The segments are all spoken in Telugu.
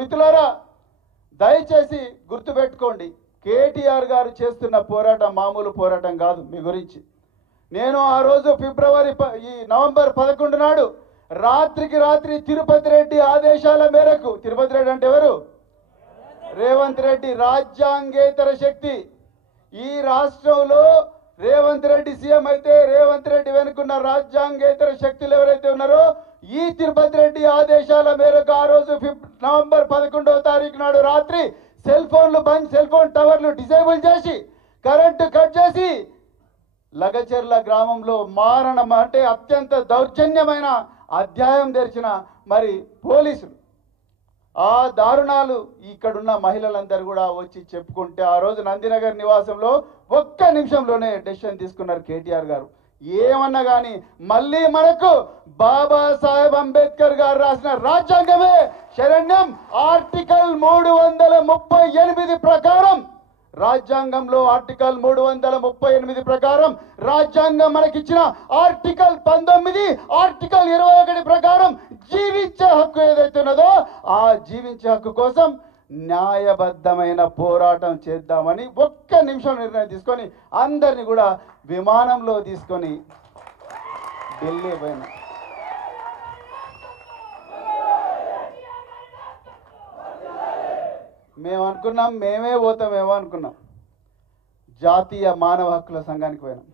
మిత్రులారా దయచేసి గుర్తుపెట్టుకోండి, కేటీఆర్ గారు చేస్తున్న పోరాటం మామూలు పోరాటం కాదు. మీ గురించి నేను ఆ రోజు నవంబర్ 11 నాడు రాత్రికి రాత్రి తిరుపతి రెడ్డి ఆదేశాల మేరకు, తిరుపతి రెడ్డి అంటే ఎవరు? రేవంత్ రెడ్డి రాజ్యాంగేతర శక్తి. ఈ రాష్ట్రంలో రేవంత్ రెడ్డి సీఎం అయితే రేవంత్ రెడ్డి వెనుకున్న రాజ్యాంగేతర శక్తులు ఎవరైతే ఉన్నారో ఈ తిరుపతి రెడ్డి ఆదేశాల మేరకు ఆ రోజు నవంబర్ 11వ తారీఖు నాడు రాత్రి సెల్ ఫోన్ టవర్లు డిసేబుల్ చేసి కరెంటు కట్ చేసి లగచెర్ల గ్రామంలో మారణం అంటే అత్యంత దౌర్జన్యమైన అధ్యాయం తెరిచిన మరి పోలీసులు. ఆ దారుణాలు ఇక్కడున్న మహిళలందరూ కూడా వచ్చి చెప్పుకుంటే ఆ రోజు నందినగర్ నివాసంలో ఒక్క నిమిషంలోనే డెసిషన్ తీసుకున్నారు కేటీఆర్ గారు. ఏమన్నా కానీ మళ్ళీ మనకు బాబాసాహెబ్ అంబేద్కర్ గారు రాసిన రాజ్యాంగమే శరణ్యం. ఆర్టికల్ 338 ప్రకారం, రాజ్యాంగంలో ఆర్టికల్ 338 ప్రకారం రాజ్యాంగం మనకిచ్చిన ఆర్టికల్ 19, ఆర్టికల్ 21 ప్రకారం జీవించే హక్కు ఏదైతే ఉన్నదో ఆ జీవించే హక్కు కోసం న్యాయబద్ధమైన పోరాటం చేద్దామని ఒక్క నిమిషం నిర్ణయం తీసుకొని అందరినీ కూడా విమానంలో తీసుకొని ఢిల్లీ పోయినా. మేము అనుకున్నాం మేమే పోతామేమో అనుకున్నాం. జాతీయ మానవ హక్కుల సంఘానికి పోయినాం.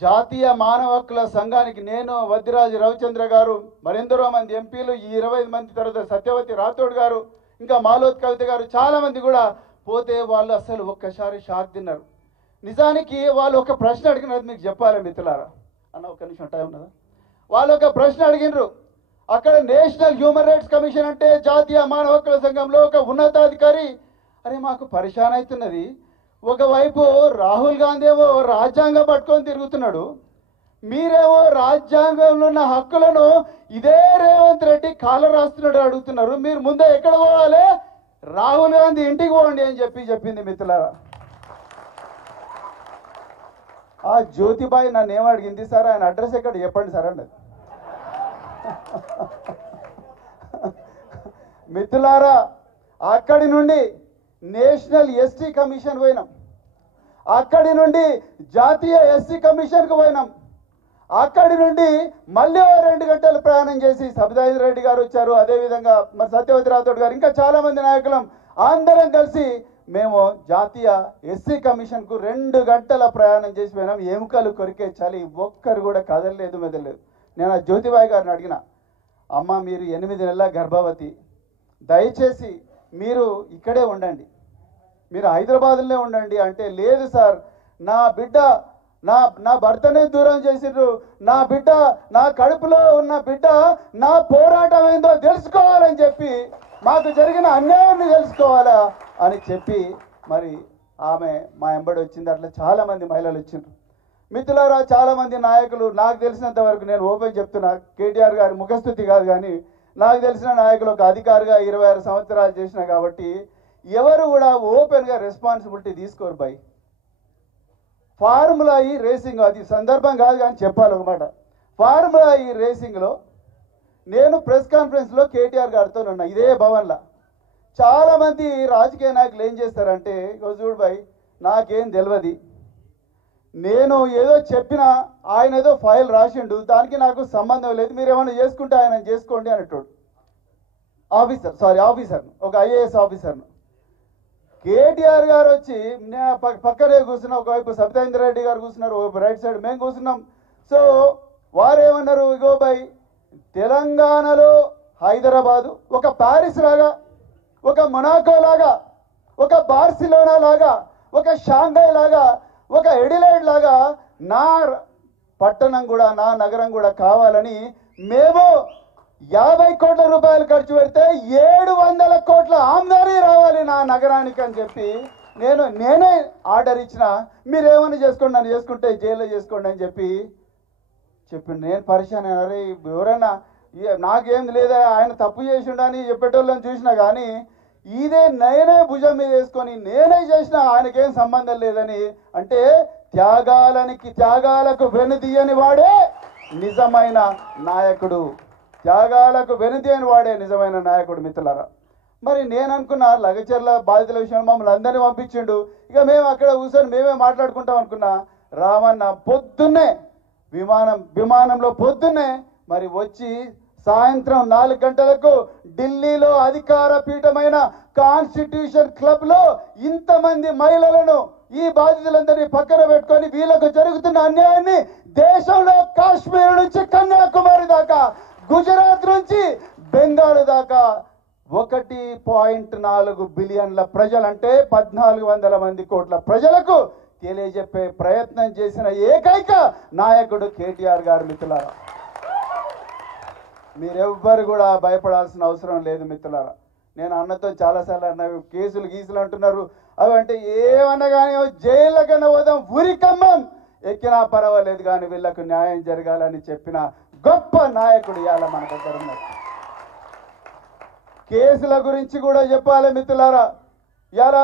జాతీయ మానవ హక్కుల సంఘానికి నేను, వద్దిరాజు రవిచంద్ర గారు, మరెందరో మంది ఎంపీలు, ఈ 25 మంది, తర్వాత సత్యవతి రాథోడ్ గారు, ఇంకా మాలోత్ కవిత గారు, చాలామంది కూడా పోతే వాళ్ళు అసలు ఒక్కసారి షాక్ తిన్నారు. నిజానికి వాళ్ళు ఒక ప్రశ్న అడిగినది మీకు చెప్పాలి మిత్రులారా. అన్న ఒక్క నిమిషం టైం ఉన్నదా? వాళ్ళు ఒక ప్రశ్న అడిగినారు. అక్కడ నేషనల్ హ్యూమన్ రైట్స్ కమిషన్ అంటే జాతీయ మానవ హక్కుల సంఘంలో ఒక ఉన్నతాధికారి, అరే మాకు పరిశాన్ అవుతున్నది, ఒకవైపు రాహుల్ గాంధీ ఏమో రాజ్యాంగం పట్టుకొని తిరుగుతున్నాడు, మీరేమో రాజ్యాంగంలో ఉన్న హక్కులను ఇదే రేవంత్ రెడ్డి కాల రాస్తున్నాడు అడుగుతున్నారు, మీరు ముందే ఎక్కడ పోవాలి? రాహుల్ గాంధీ ఇంటికి పోండి అని చెప్పింది మిత్రులారా. ఆ జ్యోతిబాయి నన్ను ఏమడిగింది, సార్ ఆయన అడ్రస్ ఎక్కడ చెప్పండి సార్ అన్నది. మిత్రులారా అక్కడి నుండి నేషనల్ ఎస్టీ కమిషన్ పోయినాం, అక్కడి నుండి జాతీయ ఎస్సీ కమిషన్కి పోయినాం, అక్కడి నుండి మళ్ళీ 2 గంటలు ప్రయాణం చేసి సబితాయింద్ర రెడ్డి గారు వచ్చారు, అదేవిధంగా మరి సత్యవతి రాథోడ్ గారు, ఇంకా చాలామంది నాయకులం అందరం కలిసి మేము జాతీయ ఎస్సీ కమిషన్కు 2 గంటల ప్రయాణం చేసి పోయినాం. ఎముకలు కొరికే చలి, ఒక్కరు కూడా కదలలేదు మెదలేదు. నేను ఆ జ్యోతిబాయి గారిని అడిగిన, అమ్మ మీరు 8 నెలల గర్భవతి, దయచేసి మీరు ఇక్కడే ఉండండి, మీరు హైదరాబాద్లోనే ఉండండి అంటే, లేదు సార్ నా బిడ్డ నా భర్తనే దూరం చేసిండ్రు, నా బిడ్డ, నా కడుపులో ఉన్న బిడ్డ నా పోరాటం ఏందో తెలుసుకోవాలని చెప్పి, మాకు జరిగిన అన్యాయాన్ని తెలుసుకోవాలా అని చెప్పి మరి ఆమె మా ఎంబడి వచ్చింది. అట్లా చాలామంది మహిళలు వచ్చిండ్రు. మిత్రులారా చాలామంది నాయకులు, నాకు తెలిసినంత వరకు నేను ఓపెన్ చెప్తున్నా, కేటీఆర్ గారి ముఖస్థుతి కాదు కానీ నాకు తెలిసిన నాయకులు ఒక అధికారిగా 26 సంవత్సరాలు చేసిన కాబట్టి ఎవరు కూడా ఓపెన్గా రెస్పాన్సిబిలిటీ తీసుకోరు. బై ఫార్ములా ఈ రేసింగ్, అది సందర్భం కాదు కానీ చెప్పాలి ఒక మాట. ఫార్ములా ఈ రేసింగ్లో నేను ప్రెస్ కాన్ఫరెన్స్లో కేటీఆర్ గారితో ఉన్నా ఇదే భవన్లో. చాలామంది రాజకీయ నాయకులు ఏం చేస్తారంటే, చూడు బాయ్ నాకేం తెలియదు, నేను ఏదో చెప్పినా ఆయన ఏదో ఫైల్ రాసిండు, దానికి నాకు సంబంధం లేదు, మీరు ఏమైనా చేసుకుంటే ఆయన చేసుకోండి అనేటోడు ఆఫీసర్ను, ఒక ఐఏఎస్ ఆఫీసర్ను. కేటీఆర్ గారు వచ్చి పక్కనే కూర్చున్నా, ఒకవైపు సబితాయింద్ర రెడ్డి గారు కూర్చున్నారు, ఒకవైపు రైట్ సైడ్ మేము కూర్చున్నాం. సో వారేమన్నారు, ఇగో బాయ్ తెలంగాణలో హైదరాబాదు ఒక ప్యారిస్ లాగా, ఒక మొనాకో లాగా, ఒక బార్సిలోనా లాగా, ఒక షాంఘై లాగా, ఒక ఎడిలైడ్ లాగా నా పట్టణం కూడా, నా నగరం కూడా కావాలని మేము 50 కోట్ల రూపాయలు ఖర్చు పెడితే 700 కోట్ల ఆమ్దానీ రావాలి నా నగరానికి అని చెప్పి నేనే ఆర్డర్ ఇచ్చిన, మీరేమైనా చేసుకోండి, నన్ను చేసుకుంటే జైల్లో చేసుకోండి అని చెప్పిండు. నేను పరిశాన్, అరే ఎవరైనా నాకేం లేదా ఆయన తప్పు చేసిండని చెప్పేటోళ్ళని చూసినా కానీ ఇదే నేనే భుజం మీద వేసుకొని నేనే చేసిన, ఆయనకేం సంబంధం లేదని అంటే త్యాగాలకు వెనుదీయని వాడే నిజమైన నాయకుడు. త్యాగాలకు వెనుదేని వాడే నిజమైన నాయకుడు మిత్రులారా. మరి నేను అనుకున్నా లగచర్ల బాధితుల విషయంలో మమ్మల్ని అందరినీ పంపించిండు, ఇక మేము అక్కడ కూర్చొని మేమే మాట్లాడుకుంటాం అనుకున్నా. రామన్న పొద్దున్నే విమానంలో పొద్దున్నే మరి వచ్చి సాయంత్రం 4 గంటలకు ఢిల్లీలో అధికార పీఠమైన కాన్స్టిట్యూషన్ క్లబ్ లో ఇంతమంది మహిళలను ఈ బాధితులందరినీ పక్కన పెట్టుకొని వీళ్ళకు జరుగుతున్న అన్యాయాన్ని దేశంలో కాశ్మీర్ నుంచి కన్యాకుమారి దాకా, గుజరాత్ నుంచి బెంగాల్ దాకా 1.4 బిలియన్ల ప్రజలంటే 1400 కోట్ల ప్రజలకు తెలియజెప్పే ప్రయత్నం చేసిన ఏకైక నాయకుడు కేటీఆర్ గారు మిత్రులారా. మీరెవ్వరు కూడా భయపడాల్సిన అవసరం లేదు మిత్రులారా. నేను అన్నతో చాలాసార్లు అన్న, కేసులు గీసులు అంటున్నారు, అవి అంటే ఏమన్నా కానీ జైళ్ళ కన్నా పోదాం, ఉరికమ్మం ఎక్కినా పర్వాలేదు కానీ వీళ్ళకు న్యాయం జరగాలని చెప్పిన గొప్ప నాయకుడు ఇవాళ మన దగ్గర ఉన్నారు. కేసుల గురించి కూడా చెప్పాలి మిత్రులారా. ఇవాళ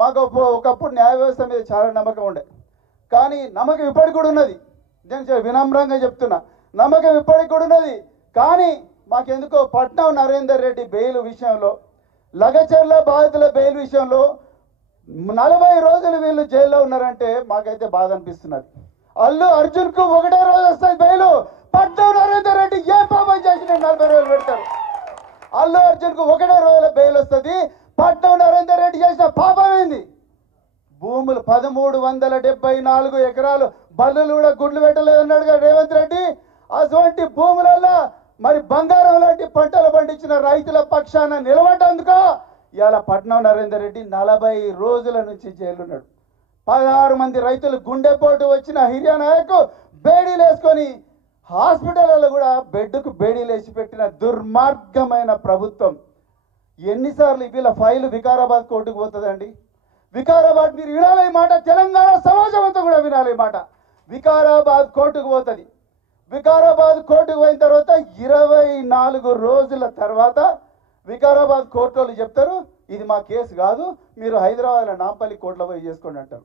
మాకు ఒకప్పుడు న్యాయ వ్యవస్థ మీద చాలా నమ్మకం ఉండే, కానీ నమ్మకం ఇప్పటికి కూడా ఉన్నది. నేను వినమ్రంగా చెప్తున్నా, నమ్మకం ఇప్పటికి కూడా ఉన్నది. కానీ మాకెందుకో పట్నం నరేందర్ రెడ్డి బెయిల్ విషయంలో, లగచర్ల బాధితుల బెయిల్ విషయంలో 40 రోజులు వీళ్ళు జైల్లో ఉన్నారంటే మాకైతే బాధ అనిపిస్తున్నది. అల్లు అర్జున్కు 1 రోజు వస్తుంది బెయిల్, పట్నం నరేందర్ రెడ్డి ఏ పాపం చేసి 40 రోజులు పెడతారు. అల్లు అర్జున్కు 1 రోజుల బెయిల్ వస్తుంది, పట్నం నరేందర్ రెడ్డి చేసిన పాపం ఏంది? భూములు 1374 ఎకరాలు బల్లులు కూడా గుడ్లు పెట్టలేదన్నాడుగా రేవంత్ రెడ్డి. అటువంటి భూములలో మరి బంగారం లాంటి పంటలు పండించిన రైతుల పక్షాన నిలబడ్డందుకు ఇవాళ పట్నం నరేందర్ రెడ్డి 40 రోజుల నుంచి జైలున్నాడు. 16 మంది రైతులు గుండెపోటు వచ్చిన హిర్యానాయకు బేడీలు వేసుకొని హాస్పిటల్లో కూడా బెడ్కు బేడీలు వేసి పెట్టిన దుర్మార్గమైన ప్రభుత్వం. ఎన్నిసార్లు వీళ్ళ ఫైలు వికారాబాద్ కోర్టుకు పోతుందండి? వికారాబాద్ మీరు వినాలి ఈ మాట, తెలంగాణ సమాజం అంతా కూడా వినాలి ఈ మాట. వికారాబాద్ కోర్టుకు పోతుంది. వికారాబాద్ కోర్టుకు పోయిన తర్వాత 24 రోజుల తర్వాత వికారాబాద్ కోర్టు వాళ్ళు చెప్తారు, ఇది మా కేసు కాదు, మీరు హైదరాబాద్లో నాంపల్లి కోర్టులో పోయి చేసుకోండి అంటారు.